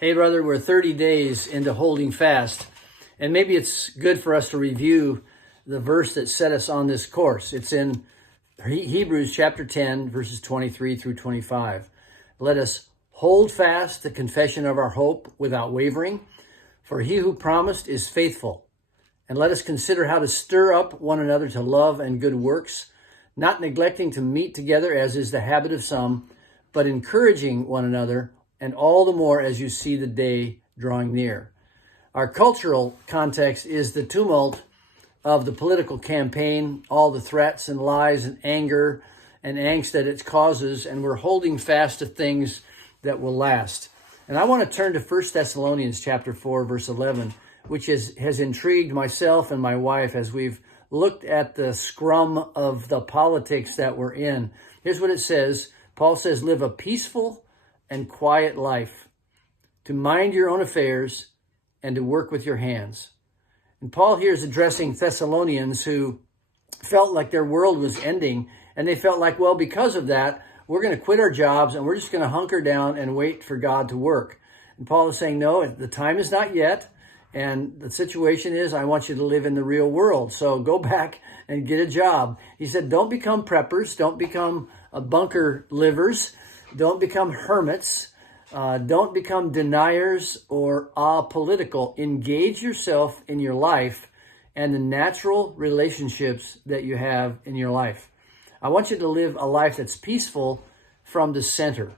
Hey, brother, we're 30 days into holding fast, and maybe it's good for us to review the verse that set us on this course. It's in Hebrews chapter 10, verses 23 through 25. Let us hold fast the confession of our hope without wavering, for he who promised is faithful. And let us consider how to stir up one another to love and good works, not neglecting to meet together as is the habit of some, but encouraging one another, and all the more as you see the day drawing near. Our cultural context is the tumult of the political campaign, all the threats and lies and anger and angst that it causes, and we're holding fast to things that will last. And I want to turn to 1 Thessalonians chapter 4, verse 11, which has intrigued myself and my wife as we've looked at the scrum of the politics that we're in. Here's what it says. Paul says, live a peaceful and quiet life, to mind your own affairs and to work with your hands. And Paul here is addressing Thessalonians who felt like their world was ending, and they felt like, well, because of that, we're going to quit our jobs and we're just going to hunker down and wait for God to work. And Paul is saying, no, the time is not yet. And the situation is, I want you to live in the real world. So go back and get a job. He said, don't become preppers. Don't become bunker livers. Don't become hermits. Don't become deniers or apolitical. Engage yourself in your life and the natural relationships that you have in your life. I want you to live a life that's peaceful from the center.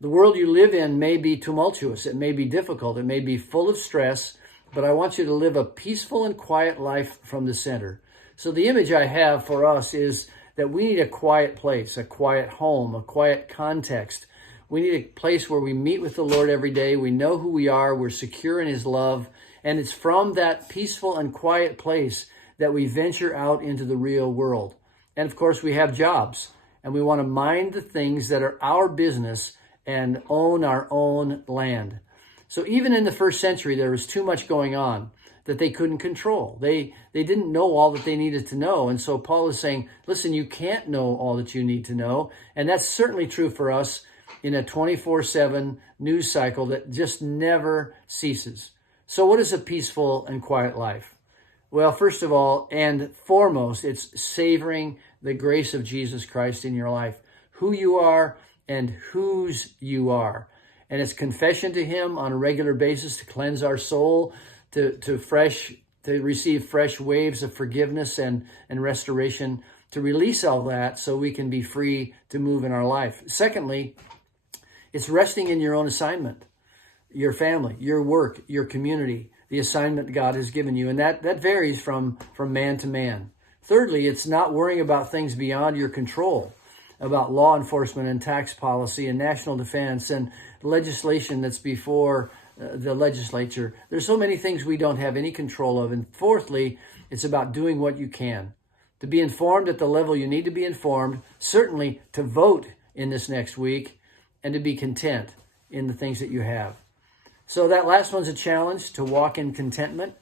The world you live in may be tumultuous. It may be difficult. It may be full of stress, but I want you to live a peaceful and quiet life from the center. So the image I have for us is that we need a quiet place, a quiet home, a quiet context. We need a place where we meet with the Lord every day. We know who we are. We're secure in his love. And it's from that peaceful and quiet place that we venture out into the real world. And of course, we have jobs, and we want to mind the things that are our business and own our own land. So even in the first century, there was too much going on that they couldn't control. They didn't know all that they needed to know. And so Paul is saying, listen, you can't know all that you need to know. And that's certainly true for us in a 24/7 news cycle that just never ceases. So what is a peaceful and quiet life? Well, first of all, and foremost, it's savoring the grace of Jesus Christ in your life, who you are and whose you are. And it's confession to him on a regular basis to cleanse our soul, to receive fresh waves of forgiveness and restoration, to release all that so we can be free to move in our life. Secondly, it's resting in your own assignment, your family, your work, your community, the assignment God has given you. And that varies from man to man. Thirdly, it's not worrying about things beyond your control, about law enforcement and tax policy and national defense and legislation that's before the legislature. There's so many things we don't have any control of. And fourthly, it's about doing what you can, to be informed at the level you need to be informed, certainly to vote in this next week, and to be content in the things that you have. So that last one's a challenge, to walk in contentment.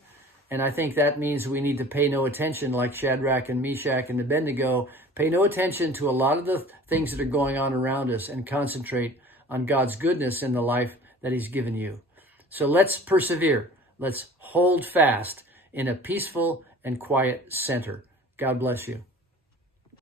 And I think that means we need to pay no attention, like Shadrach and Meshach and Abednego, pay no attention to a lot of the things that are going on around us and concentrate on God's goodness in the life that he's given you. So let's persevere. Let's hold fast in a peaceful and quiet center. God bless you.